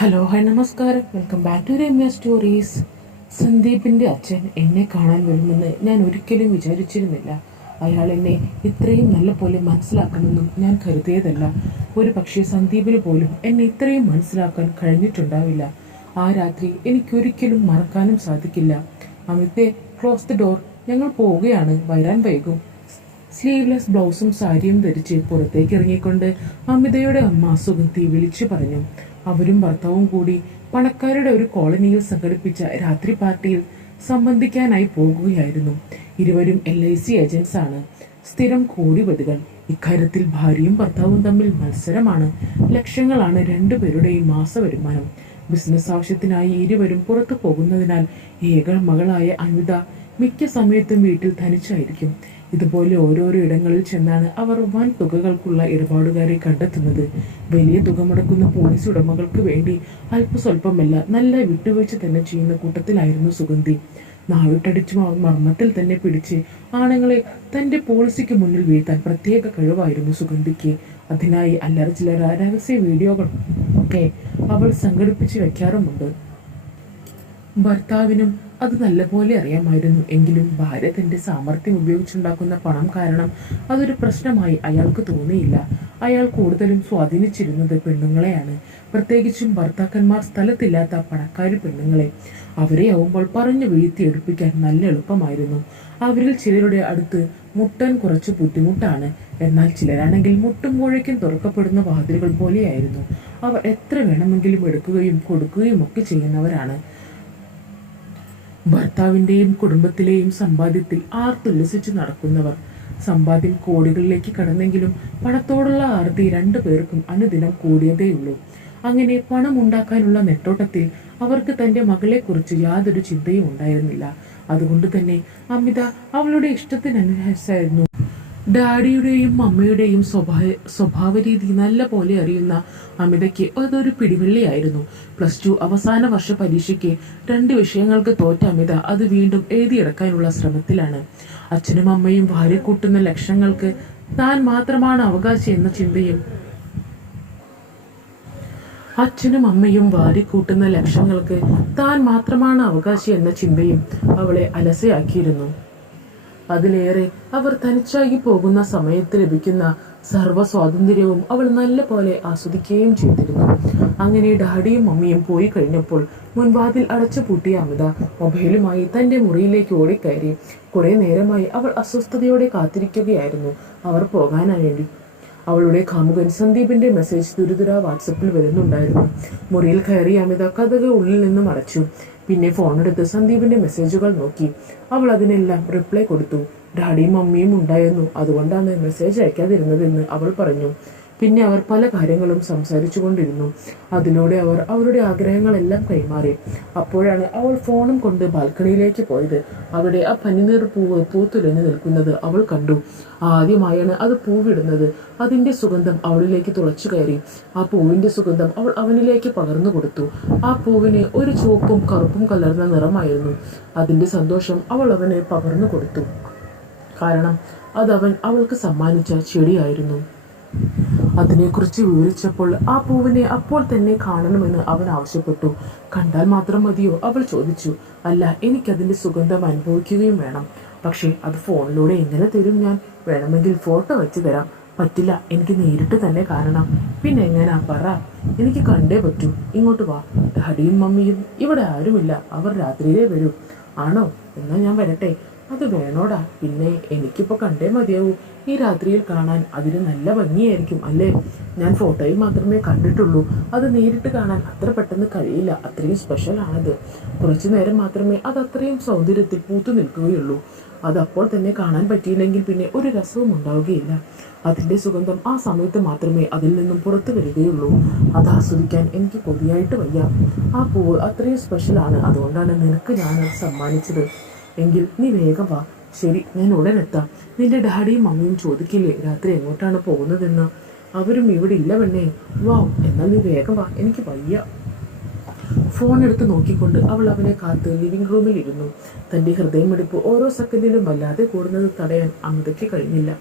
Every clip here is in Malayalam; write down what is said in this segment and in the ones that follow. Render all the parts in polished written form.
ഹലോ ഹായ് നമസ്കാരം, welcome back to Ramya stories. സന്ദീപിൻ്റെ അച്ഛൻ എന്നെ കാണാൻ വരുമെന്ന് ഞാൻ ഒരിക്കലും വിചാരിച്ചിരുന്നില്ല. അയാൾ എന്നെ ഇത്രയും നല്ല പോലെ മനസ്സിലാക്കുമെന്നും ഞാൻ കരുതിയതല്ല. ഒരു പക്ഷേ സന്ദീപിന് പോലും എന്നെ ഇത്രയും മനസ്സിലാക്കാൻ കഴിഞ്ഞിട്ടുണ്ടാവില്ല. ആ രാത്രി എനിക്കൊരിക്കലും മറക്കാനും സാധിക്കില്ല. അമിതേ, ക്ലോസ് ദ ഡോർ, ഞങ്ങൾ പോവുകയാണ്, വരാൻ വൈകും. സ്ലീവ്ലെസ് ബ്ലൗസും സാരിയും ധരിച്ച് പുറത്തേക്ക് ഇറങ്ങിക്കൊണ്ട് അമിതയുടെ അമ്മ സുഗന്ധി വിളിച്ചു പറഞ്ഞു. അവരും ഭർത്താവും കൂടി പണക്കാരുടെ ഒരു കോളനിയിൽ സംഘടിപ്പിച്ച രാത്രി പാർട്ടിയിൽ സംബന്ധിക്കാനായി പോകുകയായിരുന്നു. ഇരുവരും LIC ഏജൻസ് ആണ്, സ്ഥിരം കോടിപതികൾ. ഇക്കാര്യത്തിൽ ഭാര്യയും ഭർത്താവും തമ്മിൽ മത്സരമാണ്. ലക്ഷങ്ങളാണ് രണ്ടുപേരുടെയും മാസ വരുമാനം. ബിസിനസ് ആവശ്യത്തിനായി ഇരുവരും പുറത്തു പോകുന്നതിനാൽ ഏക മകളായ അമിത മിക്ക സമയത്തും വീട്ടിൽ തനിച്ചായിരിക്കും. ഇതുപോലെ ഓരോരോ ഇടങ്ങളിൽ ചെന്നാണ് അവർ വൻ തുകകൾക്കുള്ള ഇടപാടുകാരെ കണ്ടെത്തുന്നത്. വലിയ തുക മുടക്കുന്ന പോലീസ് ഉടമകൾക്ക് വേണ്ടി അല്പസ്വല്പമല്ല, നല്ല വിട്ടുവീഴ്ച തന്നെ ചെയ്യുന്ന കൂട്ടത്തിലായിരുന്നു സുഗന്ധി. നാവിട്ടടിച്ചു മർമ്മത്തിൽ തന്നെ പിടിച്ച് ആണുങ്ങളെ തന്റെ പോളിസിക്ക് മുന്നിൽ വീഴ്ത്താൻ പ്രത്യേക കഴിവായിരുന്നു സുഗന്ധിക്ക്. അതിനായി അല്ലറ ചില്ലറ രഹസ്യ വീഡിയോകൾ ഒക്കെ അവൾ സംഘടിപ്പിച്ച് വെക്കാറുമുണ്ട്. ഭർത്താവിനും അത് നല്ലപോലെ അറിയാമായിരുന്നു. എങ്കിലും ഭാര്യ തന്റെ സാമർഥ്യം ഉപയോഗിച്ചുണ്ടാക്കുന്ന പണം കാരണം അതൊരു പ്രശ്നമായി അയാൾക്ക് തോന്നിയില്ല. അയാൾ കൂടുതലും സ്വാധീനിച്ചിരുന്നത് പെണ്ണുങ്ങളെയാണ്, പ്രത്യേകിച്ചും ഭർത്താക്കന്മാർ സ്ഥലത്തില്ലാത്ത പണക്കാരി പെണ്ണുങ്ങളെ. അവരെ ആവുമ്പോൾ പറഞ്ഞു വീഴ്ത്തിയെടുപ്പിക്കാൻ നല്ല എളുപ്പമായിരുന്നു. അവരിൽ ചിലരുടെ അടുത്ത് മുട്ടാൻ കുറച്ച് ബുദ്ധിമുട്ടാണ്. എന്നാൽ ചിലരാണെങ്കിൽ മുട്ടുമ്പോഴേക്കും തുറക്കപ്പെടുന്ന വാതിലുകൾ പോലെയായിരുന്നു. അവർ എത്ര വേണമെങ്കിലും എടുക്കുകയും കൊടുക്കുകയും ഒക്കെ ചെയ്യുന്നവരാണ്. ഭർത്താവിന്റെയും കുടുംബത്തിലെയും സമ്പാദ്യത്തിൽ ആർത്തുല്ലസിച്ച് നടക്കുന്നവർ. സമ്പാദ്യം കോടികളിലേക്ക് കടന്നെങ്കിലും പണത്തോടുള്ള ആർത്തി രണ്ടുപേർക്കും അനുദിനം കൂടിയതേയുള്ളൂ. അങ്ങനെ പണം ഉണ്ടാക്കാനുള്ള നെട്ടോട്ടത്തിൽ അവർക്ക് തന്റെ മകളെക്കുറിച്ച് യാതൊരു ചിന്തയും ഉണ്ടായിരുന്നില്ല. അതുകൊണ്ട് തന്നെ അമിത അവളുടെ ഇഷ്ടത്തിനനുസരിച്ചായിരുന്നു. ഡാഡിയുടെയും അമ്മയുടെയും സ്വഭാവ രീതി നല്ല പോലെ അറിയുന്ന അമിതയ്ക്ക് അതൊരു പിടിവെള്ളിയായിരുന്നു. +2 അവസാന വർഷ പരീക്ഷയ്ക്ക് 2 വിഷയങ്ങൾക്ക് തോറ്റ അമിത അത് വീണ്ടും എഴുതിയെടുക്കാനുള്ള ശ്രമത്തിലാണ്. അച്ഛനും അമ്മയും ഭാര്യ കൂട്ടുന്ന ലക്ഷങ്ങൾക്ക് താൻ മാത്രമാണ് അവകാശി എന്ന ചിന്തയും അവളെ അലസയാക്കിയിരുന്നു. അതിലേറെ അവർ തനിച്ചായി പോകുന്ന സമയത്ത് ലഭിക്കുന്ന സർവ്വ സ്വാതന്ത്ര്യവും അവൾ നല്ല പോലെ ആസ്വദിക്കുകയും ചെയ്തിരുന്നു. അങ്ങനെ ഡാഡിയും മമ്മിയും പോയി കഴിഞ്ഞപ്പോൾ മുൻവാതിൽ അടച്ചു പൂട്ടിയ അമിത മൊബൈലുമായി തന്റെ മുറിയിലേക്ക് ഓടിക്കയറി. കുറെ നേരമായി അവൾ അസ്വസ്ഥതയോടെ കാത്തിരിക്കുകയായിരുന്നു അവർ പോകാനായി വേണ്ടി. അവളുടെ കാമുകൻ സന്ദീപിന്റെ മെസ്സേജ് തുരുതുര വാട്സപ്പിൽ വരുന്നുണ്ടായിരുന്നു. മുറിയിൽ കയറി അമിത കതക് ഉള്ളിൽ നിന്നും അടച്ചു. പിന്നെ ഫോണെടുത്ത് സന്ദീപിന്റെ മെസ്സേജുകൾ നോക്കി. അവൾ അതിനെല്ലാം റിപ്ലൈ കൊടുത്തു. ഡാഡിയും മമ്മിയും ഉണ്ടായിരുന്നു, അതുകൊണ്ടാണ് മെസ്സേജ് അയക്കാതിരുന്നതെന്ന് അവൾ പറഞ്ഞു. പിന്നെ അവർ പല കാര്യങ്ങളും സംസാരിച്ചു കൊണ്ടിരുന്നു. അതിലൂടെ അവർ അവരുടെ ആഗ്രഹങ്ങളെല്ലാം കൈമാറി. അപ്പോഴാണ് അവൾ ഫോണും കൊണ്ട് ബാൽക്കണിയിലേക്ക് പോയത്. അവിടെ ആ പനിനീർ പൂവ് പൂത്തുലഞ്ഞു നിൽക്കുന്നത് അവൾ കണ്ടു. ആദ്യമായാണ് അത് പൂവിടുന്നത്. അതിന്റെ സുഗന്ധം അവളിലേക്ക് തുളച്ചു കയറി. ആ പൂവിന്റെ സുഗന്ധം അവൾ അവനിലേക്ക് പകർന്നു കൊടുത്തു. ആ പൂവിന് ഒരു ചുവപ്പും കറുപ്പും കലർന്ന നിറമായിരുന്നു. അതിന്റെ സന്തോഷം അവൾ അവന് പകർന്നു കൊടുത്തു. കാരണം അതവൻ അവൾക്ക് സമ്മാനിച്ച ചെടിയായിരുന്നു. അതിനെക്കുറിച്ച് വിവരിച്ചപ്പോൾ ആ പൂവിനെ അപ്പോൾ തന്നെ കാണണമെന്ന് അവൻ ആവശ്യപ്പെട്ടു. കണ്ടാൽ മാത്രം മതിയോ, അവൾ ചോദിച്ചു. അല്ല, എനിക്കതിന്റെ സുഗന്ധം അനുഭവിക്കുകയും വേണം. പക്ഷേ അത് ഫോണിലൂടെ എങ്ങനെ തരും ഞാൻ? വേണമെങ്കിൽ ഫോട്ടോ വെച്ച് തരാം. പറ്റില്ല, എനിക്ക് നേരിട്ട് തന്നെ കാണണം. പിന്നെ എങ്ങനാ പറ? എനിക്ക് കണ്ടേ പറ്റൂ. ഇങ്ങോട്ട് വാ. ഡാഡിയും മമ്മിയും ഇവിടെ ആരുമില്ല, അവർ രാത്രിയിലേ വരൂ. ആണോ? എന്നാ ഞാൻ വരട്ടെ. അത് വേണോടാ, പിന്നെ എനിക്കിപ്പോൾ കണ്ടേ മതിയാവൂ. ഈ രാത്രിയിൽ കാണാൻ അതിന് നല്ല ഭംഗിയായിരിക്കും അല്ലേ? ഞാൻ ഫോട്ടോയിൽ മാത്രമേ കണ്ടിട്ടുള്ളൂ. അത് നേരിട്ട് കാണാൻ അത്ര പെട്ടെന്ന് കഴിയില്ല, അത്രയും സ്പെഷ്യൽ ആണത്. കുറച്ചു നേരം മാത്രമേ അത് അത്രയും സൗന്ദര്യത്തിൽ പൂത്തു നിൽക്കുകയുള്ളൂ. അതപ്പോൾ തന്നെ കാണാൻ പറ്റിയില്ലെങ്കിൽ പിന്നെ ഒരു രസവും ഉണ്ടാവുകയില്ല. അതിന്റെ സുഗന്ധം ആ സമയത്ത് മാത്രമേ അതിൽ നിന്നും പുറത്തു വരികയുള്ളൂ. അത് ആസ്വദിക്കാൻ എനിക്ക് കൊതിയായിട്ട് വയ്യ. ആ പൂവ് അത്രയും സ്പെഷ്യലാണ്, അതുകൊണ്ടാണ് നിനക്ക് ഞാനത് സമ്മാനിച്ചത്. എങ്കിൽ നീ വേഗം വാ. ശരി, ഞാൻ ഉടൻ എത്താം. നിന്റെ ഡാഡിയും മമ്മിയും ചോദിക്കില്ലേ രാത്രി എങ്ങോട്ടാണ് പോകുന്നതെന്ന്? അവരും ഇവിടെ ഇല്ല പെണ്ണേ. വാവ്, എന്നാൽ നീ വേഗം വാ, എനിക്ക് വയ്യ. ഫോൺ എടുത്ത് നോക്കിക്കൊണ്ട് അവൾ അവനെ കാത്ത് ലിവിംഗ് റൂമിൽ ഇരുന്നു. തന്റെ ഹൃദയമിടിപ്പ് ഓരോ സെക്കൻഡിലും വല്ലാതെ കൂടുന്നത് തടയാൻ അമിതയ്ക്ക് കഴിഞ്ഞില്ല.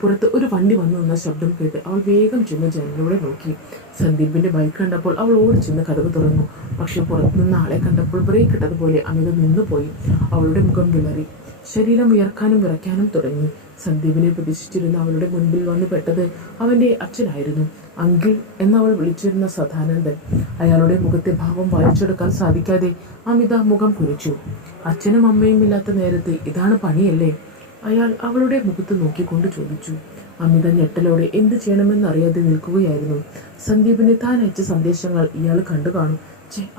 പുറത്ത് ഒരു വണ്ടി വന്നു നിന്ന ശബ്ദം കേട്ട് അവൾ വേഗം ചെന്ന് ജനലിലൂടെ നോക്കി. സന്ദീപിന്റെ ബൈക്ക് കണ്ടപ്പോൾ അവൾ ഓടി ചെന്ന് കതക് തുറന്നു. പക്ഷെ പുറത്തുനിന്ന് ആളെ കണ്ടപ്പോൾ ബ്രേക്ക് ഇട്ടതുപോലെ അമിത നിന്നുപോയി. അവളുടെ മുഖം വിളറി, ശരീരം വിയർക്കാനും വിറയ്ക്കാനും തുടങ്ങി. സന്ദീപിനെ പ്രതീക്ഷിച്ചിരുന്ന അവളുടെ മുൻപിൽ വന്നു പെട്ടത് അവന്റെ അച്ഛനായിരുന്നു. അങ്കിൾ എന്നവൾ വിളിച്ചിരുന്ന സദാനന്ദൻ. അയാളുടെ മുഖത്തെ ഭാവം വായിച്ചെടുക്കാൻ സാധിക്കാതെ അമിത മുഖം കുനിച്ചു. അച്ഛനും അമ്മയും ഇല്ലാത്ത നേരത്തെ ഇതാണ് പണിയല്ലേ? അയാൾ അവളുടെ മുഖത്ത് നോക്കിക്കൊണ്ട് ചോദിച്ചു. അമിത ഞെട്ടലോടെ എന്ത് ചെയ്യണമെന്നറിയാതെ നിൽക്കുകയായിരുന്നു. സന്ദീപിന് താൻ അയച്ച സന്ദേശങ്ങൾ ഇയാൾ കണ്ടു കാണും.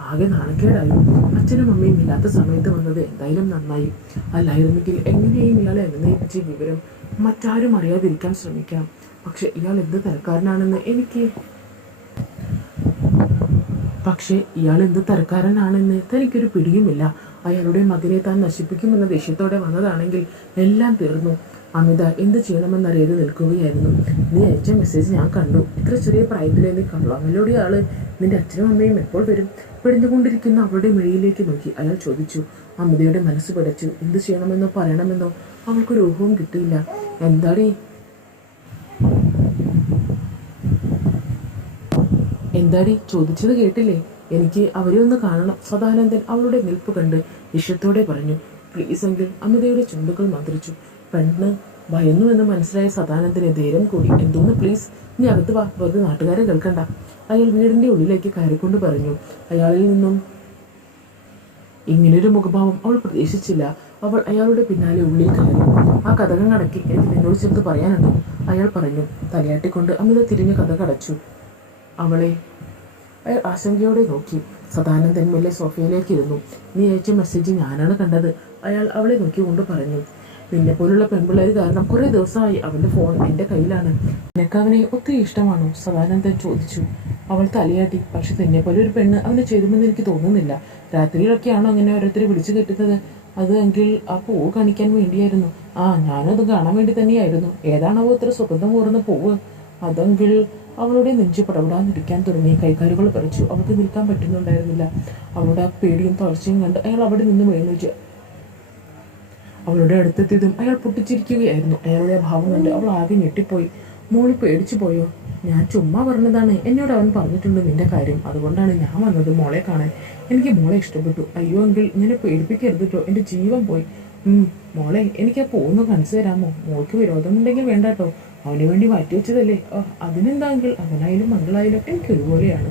ആകെ നാണക്കേടായി. അച്ഛനും അമ്മയും ഇല്ലാത്ത സമയത്ത് വന്നത് എന്തായാലും നന്നായി. അല്ലായിരുന്നെങ്കിൽ എങ്ങനെയും ഇയാളെ എഴുന്നേൽപ്പിച്ച വിവരം മറ്റാരും അറിയാതിരിക്കാൻ ശ്രമിക്കാം. പക്ഷെ ഇയാൾ എന്ത് തരക്കാരനാണെന്ന് തനിക്കൊരു പിടിയുമില്ല. അയാളുടെ മകനെ താൻ നശിപ്പിക്കുമെന്ന ദേഷ്യത്തോടെ വന്നതാണെങ്കിൽ എല്ലാം തീർന്നു. അമിത എന്ത് ചെയ്യണമെന്നറിയാതെ നിൽക്കുകയായിരുന്നു. നീ അയച്ച മെസ്സേജ് ഞാൻ കണ്ടു. ഇത്ര ചെറിയ പ്രായത്തിലെ നീ കള്ളാമല്ലോടെ ആള്. നിന്റെ അച്ഛനും അമ്മയും എപ്പോൾ വരും? പിടഞ്ഞുകൊണ്ടിരിക്കുന്ന അവളുടെ മിഴിയിലേക്ക് നോക്കി അയാൾ ചോദിച്ചു. അമിതയുടെ മനസ്സ് പിടച്ചു. എന്ത് ചെയ്യണമെന്നോ പറയണമെന്നോ അവൾക്കൊരു ഊഹവും കിട്ടിയില്ല. എന്താടി ചോദിച്ചത് കേട്ടില്ലേ? എനിക്ക് അവരെ ഒന്ന് കാണണം. സദാനന്ദൻ അവളുടെ നിൽപ്പ് കണ്ട് ഇഷ്ടത്തോടെ പറഞ്ഞു. പ്ലീസ് എങ്കിൽ. അമിതയുടെ ചുണ്ടുകൾ മന്ത്രിച്ചു. പെണ്ണ് ഭയന്നുവെന്ന് മനസ്സിലായ സദാനന്ദന് ധൈര്യം കൂടി. എന്തോന്ന് പ്ലീസ്, നീ അകത്ത് വാ, വെറുതെ നാട്ടുകാരെ കേൾക്കണ്ട. അയാൾ വീടിന്റെ ഉള്ളിലേക്ക് കയറിക്കൊണ്ട് പറഞ്ഞു. അയാളിൽ നിന്നും ഇങ്ങനൊരു മുഖഭാവം അവൾ പ്രതീക്ഷിച്ചില്ല. അവൾ അയാളുടെ പിന്നാലെ ഉള്ളിൽ കയറി. ആ കഥകൾ അടക്കി എനിക്ക് നിന്നോട് ചേർത്ത് പറയാനുണ്ടോ? അയാൾ പറഞ്ഞു. തലയാട്ടിക്കൊണ്ട് അമിത തിരിഞ്ഞ് കഥ കടച്ചു. അവളെ അയാൾ ആശങ്കയോടെ നോക്കി. സദാനന്ദൻ മെല്ലെ സോഫയിലേക്ക് ഇരുന്നു. നീ അയച്ച മെസ്സേജ് ഞാനാണ് കണ്ടത്. അയാൾ അവളെ നോക്കിക്കൊണ്ട് പറഞ്ഞു. നിന്നെ പോലുള്ള പെൺപിള്ളേർ കാരണം കുറെ ദിവസമായി അവന്റെ ഫോൺ എൻ്റെ കയ്യിലാണ്. നിനക്ക് അവനെ ഒത്തിരി ഇഷ്ടമാണോ? സദാനന്ദൻ ചോദിച്ചു. അവൾ തലയാട്ടി. പക്ഷെ നിന്നെപ്പോലെ ഒരു പെണ്ണ് അവനെ ചെയ്തുമെന്ന് എനിക്ക് തോന്നുന്നില്ല. രാത്രിയിലൊക്കെയാണോ അങ്ങനെ ഓരോരുത്തരെ വിളിച്ചു കെട്ടുന്നത്? അത് എങ്കിൽ ആ പൂവ് കാണിക്കാൻ വേണ്ടിയായിരുന്നു. ഞാനത് കാണാൻ വേണ്ടി തന്നെയായിരുന്നു. ഏതാണാവോ ഇത്ര സുഗന്ധം കൂറുന്ന പൂവ്? അതെങ്കിൽ അവളുടെ നെഞ്ച് പടപെടാതിരിക്കാൻ തുടങ്ങി. കൈകാലുകൾ പറിച്ചു. അവൾക്ക് നിൽക്കാൻ പറ്റുന്നുണ്ടായിരുന്നില്ല. അവളുടെ പേടിയും തളർച്ചയും കണ്ട് അയാൾ അവിടെ നിന്ന് എഴുന്നേറ്റ് അവളുടെ അടുത്തെത്തിയതും അയാൾ പൊട്ടിച്ചിരിക്കുകയായിരുന്നു. അയാളുടെ ഭാവം കണ്ട് അവൾ ആകെ ഞെട്ടിപ്പോയി. മോള് പേടിച്ചു പോയോ? ഞാൻ ചുമ്മാ പറഞ്ഞതാണ്. എന്നോട് അവൻ പറഞ്ഞിട്ടുണ്ട് നിന്റെ കാര്യം. അതുകൊണ്ടാണ് ഞാൻ വന്നത് മോളെ കാണാൻ. എനിക്ക് മോളെ ഇഷ്ടപ്പെട്ടു. അയ്യോ എങ്കിൽ ഇങ്ങനെ പേടിപ്പിക്കരുതട്ടോ, എൻ്റെ ജീവൻ പോയി. മോളെ എനിക്ക് ആ പോകുന്ന കാണിച്ചു തരാമോ? മോൾക്ക് വിരോധമുണ്ടെങ്കിൽ വേണ്ട കേട്ടോ. അവന് വേണ്ടി മാറ്റി വെച്ചതല്ലേ. അതിനെന്താങ്കിൽ അവനായാലും മംഗളായാലും എനിക്ക് ഒരുപോലെയാണ്.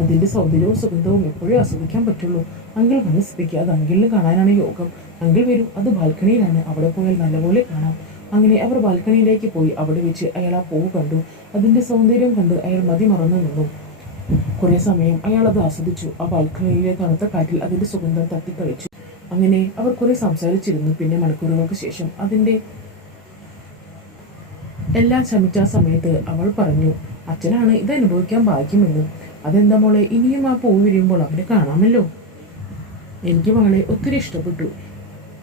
അതിൻ്റെ സൗന്ദര്യവും സുഗന്ധവും എപ്പോഴും ആസ്വദിക്കാൻ പറ്റുള്ളൂ. അങ്കിൾ മനസ്സിലാക്കി. അത് അങ്കിളിന് കാണാനാണ് യോഗം. അങ്കിൾ വരും. അത് ബാൽക്കണിയിലാണ്. അവിടെ പോയാൽ നല്ലപോലെ കാണാം. അങ്ങനെ അവർ ബാൽക്കണിയിലേക്ക് പോയി. അവിടെ വെച്ച് അയാൾ ആ പൂവ് കണ്ടു. അതിൻ്റെ സൗന്ദര്യം കണ്ട് അയാൾ മതി മറന്നു നിന്നു. കുറെ സമയം അയാൾ അത് ആസ്വദിച്ചു. ആ ബാൽക്കണിയിലെ തണുത്ത കാറ്റിൽ അതിൻ്റെ സുഗന്ധം തട്ടിക്കളിച്ചു. അങ്ങനെ അവർ കുറെ സംസാരിച്ചിരുന്നു. പിന്നെ മണിക്കൂറുകൾക്ക് ശേഷം അതിൻ്റെ എല്ലാം ശമിച്ച സമയത്ത് അവൾ പറഞ്ഞു. അച്ഛനാണ് ഇത് അനുഭവിക്കാൻ ഭാഗ്യമെന്ന്. അതെന്താ മോളെ? ഇനിയും ആ പൂവ് വിരിയുമ്പോൾ അവനെ കാണാമല്ലോ. എനിക്ക് മകളെ ഒത്തിരി ഇഷ്ടപ്പെട്ടു.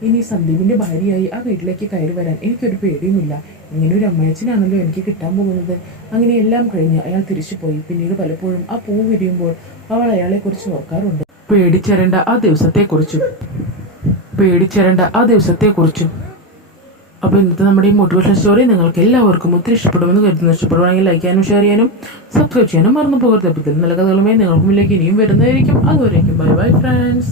ഇനി സന്ദീപിന്റെ ഭാര്യയായി ആ വീട്ടിലേക്ക് കയറി വരാൻ എനിക്കൊരു പേടിയുമില്ല. ഇങ്ങനെ ഒരു അമ്മയച്ചനാണല്ലോ എനിക്ക് കിട്ടാൻ പോകുന്നത്. അങ്ങനെ എല്ലാം കഴിഞ്ഞ് അയാൾ തിരിച്ചുപോയി. പിന്നീട് പലപ്പോഴും ആ പൂവ് വിരിയുമ്പോൾ അവൾ അയാളെക്കുറിച്ച് ഓർക്കാറുണ്ട്. പേടിച്ചരണ്ട ആ ദിവസത്തെക്കുറിച്ചും. അപ്പോൾ ഇന്നത്തെ നമ്മുടെ ഈ മോട്ടിവേഷൻ സ്റ്റോറി നിങ്ങൾക്ക് എല്ലാവർക്കും ഒത്തിരി ഇഷ്ടപ്പെടുമെന്ന് കരുതുന്നു. ഇഷ്ടപ്പെടുവാണെങ്കിൽ ലൈക്ക് ചെയ്യാനും ഷെയർ ചെയ്യാനും സബ്സ്ക്രൈബ് ചെയ്യാനും മറന്നു പോകരുത്. അപ്പോൾ ഇതിൽ നല്ല കഥകളുമായി നിങ്ങൾക്ക് മുന്നിലേക്ക് ഇനിയും വരുന്നതായിരിക്കും. അതുവരേക്കും ബൈ ബൈ ഫ്രണ്ട്സ്.